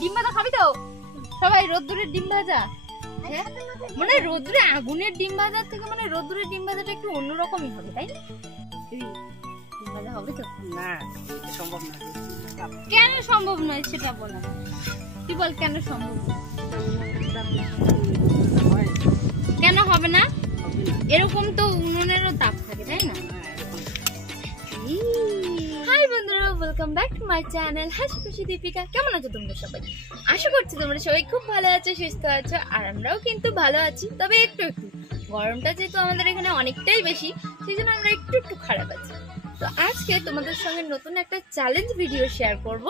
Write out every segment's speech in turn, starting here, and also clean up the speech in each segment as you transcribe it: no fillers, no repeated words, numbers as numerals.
ডিম ভাজা খাবি তো সবাই? রোদ্দুরের ডিম ভাজা, মানে রোদ্দুরে আগুনের ডিম ভাজার থেকে মানে রোদ্দুরের ডিম ভাজাটা একটু অন্যরকমই হবে, তাই না? ডিম ভাজা হবে তো? না, এটা সম্ভব না। কেন সম্ভব নয় সেটা বল, তুই বল কেন সম্ভব না? কেন হবে না? এরকম তো উনুনেরও তাপ থাকে, তাই না? হাই বন্ধুরা, welcome back to my channel হাসি খুশি দীপিকা। কেমন আছো তোমরা সবাই? আশা করছি তোমরা সবাই খুব ভালো আছো, সুস্থ আছো, আর আমরাও কিন্তু ভালো আছি। তবে একটু গরমটা যেহেতু আমাদের এখানে অনেকটাই বেশি, সেই জন্য আমরা একটু খারাপ আছি। তো আজকে তোমাদের সঙ্গে নতুন একটা চ্যালেঞ্জ ভিডিও শেয়ার করব।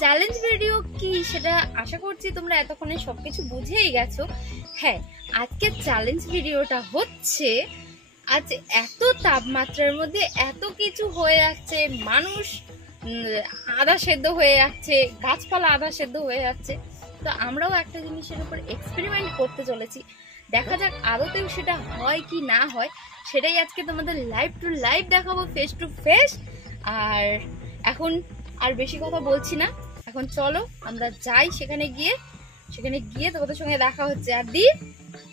চ্যালেঞ্জ ভিডিও কি সেটা আশা করছি তোমরা এতক্ষণে সবকিছু বুঝেই গেছো। হ্যাঁ, আজকে চ্যালেঞ্জ ভিডিওটা হচ্ছে, আজ এত তাপমাত্রার মধ্যে এত কিছু হয়ে যাচ্ছে, মানুষ আধা সেদ্ধ হয়ে যাচ্ছে, গাছপালা আধা সেদ্ধ হয়ে যাচ্ছে। তো আমরাও একটা জিনিসের উপর এক্সপেরিমেন্ট করতে চলেছি। দেখা যাক আদতেও সেটা হয় কি না হয়, সেটাই আজকে তোমাদের লাইভ টু লাইভ দেখাবো, ফেস টু ফেস। আর এখন আর বেশি কথা বলছি না, এখন চলো আমরা যাই, সেখানে গিয়ে তোমাদের সঙ্গে দেখা হচ্ছে। আর দি,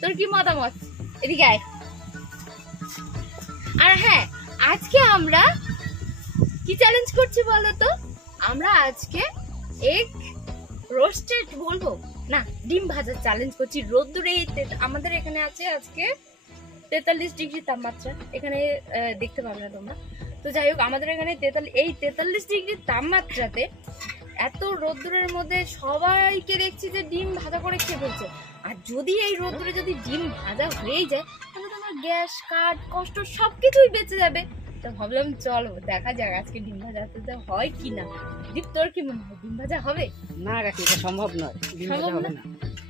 তোর কি মতামত? এদিকে আয়। আর হ্যাঁ, আজকে আমরা কি চ্যালেঞ্জ করছি বলো তো? আমরা আজকে এগ রোস্টেড বলবো না, ডিম ভাজার চ্যালেঞ্জ করছি রোদ্দুরে। আমাদের এখানে আছে আজকে 43 ডিগ্রি তাপমাত্রা, এখানে দেখতে পাবে না তোমরা। তো যাই হোক, আমাদের এখানে 43 ডিগ্রি তাপমাত্রাতে এত রোদ্দুরের মধ্যে সবাইকে দেখছি যে ডিম ভাজা করে খেয়ে ফেলছে। আর যদি এই রোদ্দুরে যদি ডিম ভাজা হয়েই যায়, তাহলে তোমার গ্যাস কাঠ কষ্ট সবকিছুই বেঁচে যাবে। তো ভাবলাম চলো দেখা যাক আজকে ডিম ভাজা হয় কি না। দীপ, তোর কি মনে হয় ডিম ভাজা হবে? না কাকি, এটা সম্ভব নয়, ডিম ভাজা হবে না।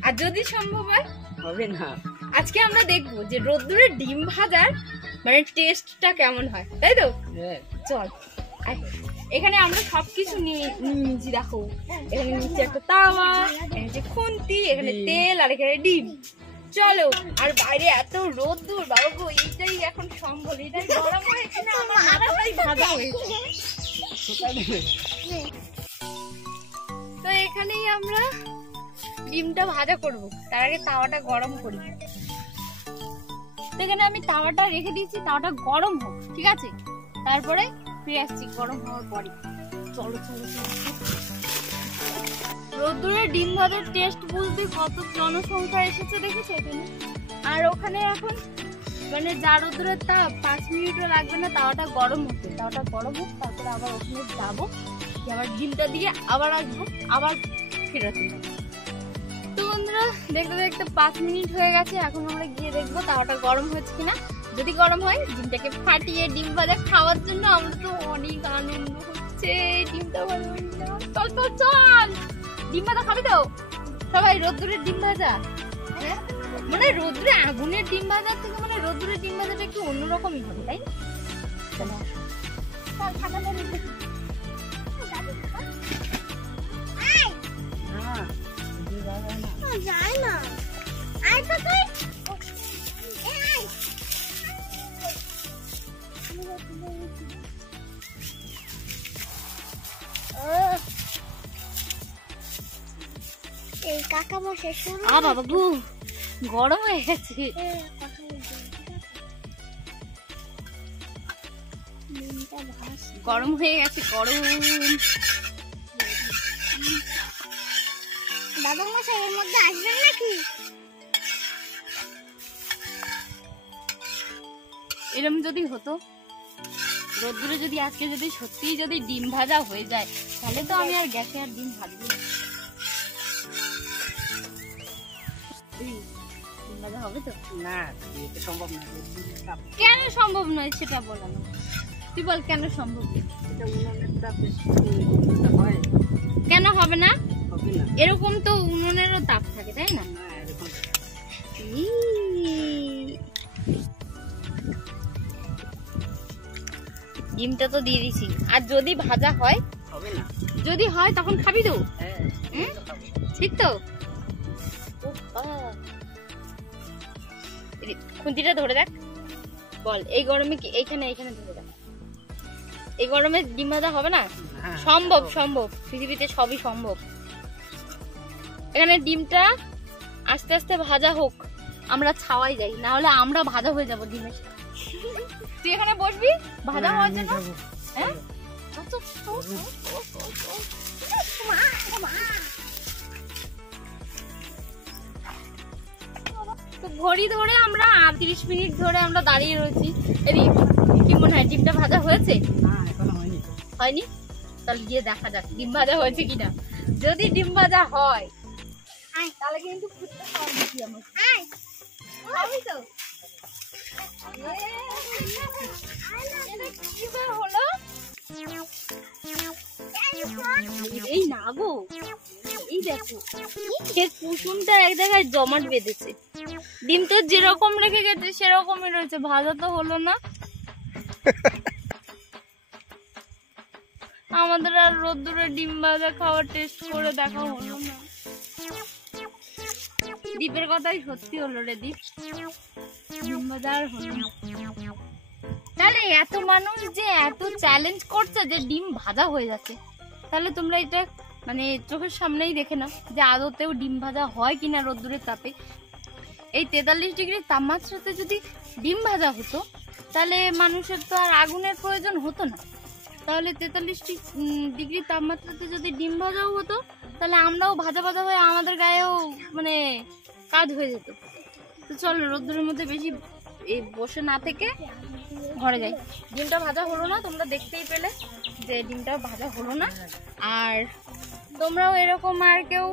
আর যদি সম্ভব হয়? হবে না। আজকে আমরা দেখবো যে রোদ্দুরে ডিম ভাজার মানে টেস্টটা কেমন হয়, তাই তো? চল, এখানে আমরা সবকিছু নিয়েছি। দেখো, এখানে নিচে একটা তাওয়া, এখানে খুন্তি, এখানে তেল, আর এখানে ডিম। চলো, আর বাইরে এত রোদ্দুর বাবা গো, এইটাই এখন সম্ভব, এটাই গরম হয়েছে না, আমার মাথাটাই ভাজা হয়েছে। তো এখানেই আমরা ডিমটা ভাজা করব, তার আগে তাওয়াটা গরম করি। তো এখানে আমি তাওয়াটা রেখে দিয়েছি, তাওয়াটা গরম হোক, ঠিক আছে? তারপরে ফিরে আসছি গরম হওয়ার পরে। চলো চলো চলো। রোদ্দুরে ডিম ভাজার টেস্ট বুঝতে কত জনসংখ্যা এসেছে দেখেছো এখানে। আর ওখানে এখন মানে যা রোদ্দুরের তাপ, 5 মিনিটও লাগবে না তাওয়াটা গরম হতে। তাওয়াটা গরম হোক, তারপরে আবার ওখানে যাবো, আবার ডিমটা দিয়ে আবার আসবো, আবার ফেরাতে যাবো। তো বন্ধুরা, দেখতে দেখতে 5 মিনিট হয়ে গেছে। এখন আমরা গিয়ে দেখবো তাওয়াটা গরম হয়েছে কিনা। যদি গরম হয়, ডিমটাকে ফাটিয়ে ডিম ভাজা খাওয়ার জন্য আমরা তো অনেক আনন্দ হচ্ছে। ডিমটা ভাজা, চল চল চল। ডিম ভাজা খাবি তো সবাই? রোদ্দুরের ডিম ভাজা, হ্যাঁ, মানে রোদ্দুরে আগুনের ডিম ভাজার থেকে মানে রোদ্দুরের ডিম ভাজাটা একটু অন্যরকমই হবে, তাই না? যায় না। আয় তো তুই। এই কাকা বসে শুরু। বাবা গু, গরম হয়ে গেছে। গরম হয়ে গেছে, গরম। দাদা মশাই এর মধ্যে আসবেন নাকি? এরকম যদি হতো, রোদ্দুরে যদি আজকে যদি সত্যিই যদি ডিম ভাজা হয়ে যায়, তাহলে তো আমি আর গ্যাসে আর ডিম ভাজবো না। ডিম ভাজা হবে তো? না, এটা সম্ভব না। কেন সম্ভব নয় সেটা বল, তুই বল কেন সম্ভব? কেন হবে না? এরকম তো উনুনেরও তাপ থাকে, তাই না? ডিমটা তো দিয়ে দিছি। আর যদি ভাজা হয়? হবে না। যদি হয় তখন খাবি তো? ঠিক তো? খুন্তিটা ধরে দেখ, বল এই গরমে কি এইখানে ধরে দেখ, এই গরমে ডিম ভাজা হবে না? সম্ভব, সম্ভব, পৃথিবীতে সবই সম্ভব। এখানে ডিমটা আস্তে আস্তে ভাজা হোক, আমরা ছাওয়াই যাই, না হলে আমরা ভাজা হয়ে যাবো ডিমের। তুই এখানে বসবি ভাজা হওয়ার জন্য? হ্যাঁ তো ঘড়ি ধরে আমরা 30 মিনিট ধরে আমরা দাঁড়িয়ে রয়েছি। এদিক কি মনে হয় ডিমটা ভাজা হয়েছে? না এখনো হয়নি তো। হয়নি? তাহলে গিয়ে দেখা যাক ডিম ভাজা হয়েছে কিনা। যদি ডিম ভাজা হয় তাহলে কিন্তু ফুটতে খাওয়া দিচ্ছি আমার। খাবি তো? হলো এই না গো, এই দেখো এর কুসুমটা এক জায়গায় জমাট বেঁধেছে। ডিম তো যেরকম রেখে গেছে সেরকমই রয়েছে, ভাজা তো হলো না। আমাদের আর রোদ্দুরে ডিম ভাজা খাওয়ার টেস্ট করে দেখা হলো না। দীপের কথাই সত্যি হলো রে দীপ, ডিম ভাজা আর হলো না। তাহলে এত মানুষ যে এত চ্যালেঞ্জ করছে যে ডিম ভাজা হয়ে যাচ্ছে, তাহলে তোমরা এটা মানে চোখের সামনেই দেখে নাও যে আদতেও ডিম ভাজা হয় কিনা রোদ্দুরের তাপে। এই 43 ডিগ্রি তাপমাত্রাতে যদি ডিম ভাজা হতো তাহলে মানুষের তো আর আগুনের প্রয়োজন হতো না। তাহলে 43 ডিগ্রি তাপমাত্রাতে যদি ডিম ভাজাও হতো তাহলে আমরাও ভাজা ভাজা হয়ে আমাদের গায়েও মানে কাজ হয়ে যেত। তো চলো রোদ্দুরের মধ্যে বেশি বসে না থেকে ঘরে যাই। ডিমটা ভাজা হলো না, তোমরা দেখতেই পেলে যে ডিমটা ভাজা হলো না। আর তোমরাও এরকম আর কেউ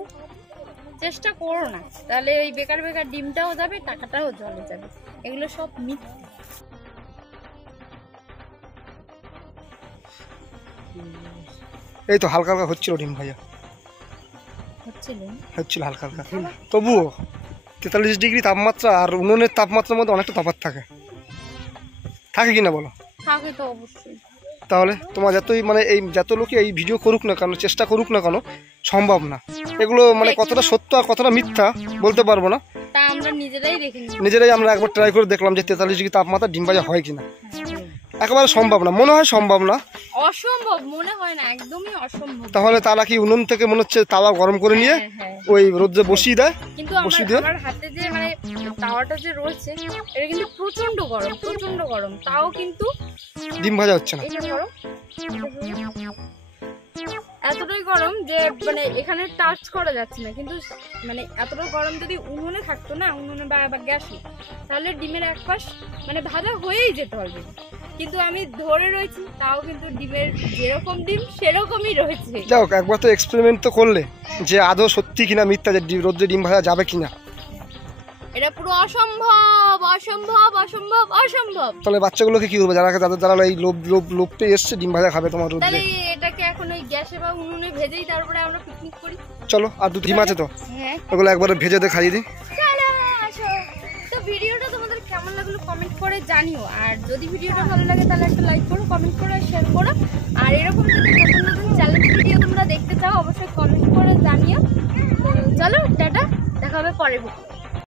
চেষ্টা করো না, তাহলে এই বেকার বেকার ডিমটাও যাবে, টাকাটাও জলে যাবে। এগুলো সব মিথ্যা। এই তো হালকা হালকা হচ্ছিল ডিম ভাজা, হচ্ছিল হালকা হালকা। তবুও 43 ডিগ্রি তাপমাত্রা আর উনুনের তাপমাত্রার মধ্যে অনেকটা তফাৎ থাকে, থাকে কিনা বলো? থাকে তো অবশ্যই। তাহলে তোমার যতই মানে এই যত লোকই এই ভিডিও করুক না কেন, চেষ্টা করুক না কেন, সম্ভব না। এগুলো মানে কতটা সত্য আর কতটা মিথ্যা বলতে পারবো না, তা আমরা নিজেরাই দেখে নিই। নিজেরাই আমরা একবার ট্রাই করে দেখলাম যে 43 ডিগ্রি তাপমাত্রা ডিম ভাজা হয় কিনা। একেবারে সম্ভব না, মনে হয় সম্ভব না, অসম্ভব মনে হয় না, একদমই অসম্ভব। তাহলে তারা কি উনুন থেকে মনে হচ্ছে তাওয়া গরম করে নিয়ে ওই রোদ্রে বসিয়ে দেয়। কিন্তু বসিয়ে দিয়ে আমার হাতে যে মানে তাওয়াটা যে রয়েছে এটা কিন্তু প্রচন্ড গরম, প্রচন্ড গরম, তাও কিন্তু ডিম ভাজা হচ্ছে না। এটা গরম, এতটাই গরম যে মানে এখানে টাচ করা যাচ্ছে না। কিন্তু মানে এতটা গরম যদি উনুনে থাকতো না, উনুনে বা গ্যাসে, তাহলে ডিমের এক পাশ মানে ভাজা হয়েই যেত অলরেডি। কিন্তু আমি ধরে রয়েছি, তাও কিন্তু ডিমের যেরকম ডিম সেরকমই রয়েছে। যাই হোক, একবার তো এক্সপেরিমেন্ট তো করলে যে আদৌ সত্যি কিনা মিথ্যা, যে রোদ্রে ডিম ভাজা যাবে কিনা। এটা পুরো অসম্ভব, অসম্ভব, অসম্ভব, অসম্ভব। তাহলে বাচ্চাগুলোকে কি করবে, যারা এই লোভ পেয়ে এসছে ডিম ভাজা খাবে তোমার রোদ্রে? তাহলে এটাকে এখন ওই গ্যাসে বা উনুনে ভেজেই তারপরে আমরা পিকনিক করি। চলো, আর দুটো ডিম আছে তো, হ্যাঁ ওগুলো একবারে ভেজে দিয়ে খাইয়ে দিই। চলো আসো। তো ভিডিওটা তোমাদের কেমন লাগলো কমেন্ট করে জানিও। আর যদি ভিডিওটা ভালো লাগে তাহলে একটা লাইক করো, কমেন্ট করো, শেয়ার করো। আর এরকম যদি নতুন নতুন চ্যালেঞ্জ ভিডিও তোমরা দেখতে চাও অবশ্যই কমেন্ট করে জানিও। তো চলো টাটা, দেখা হবে পরের ভিডিও।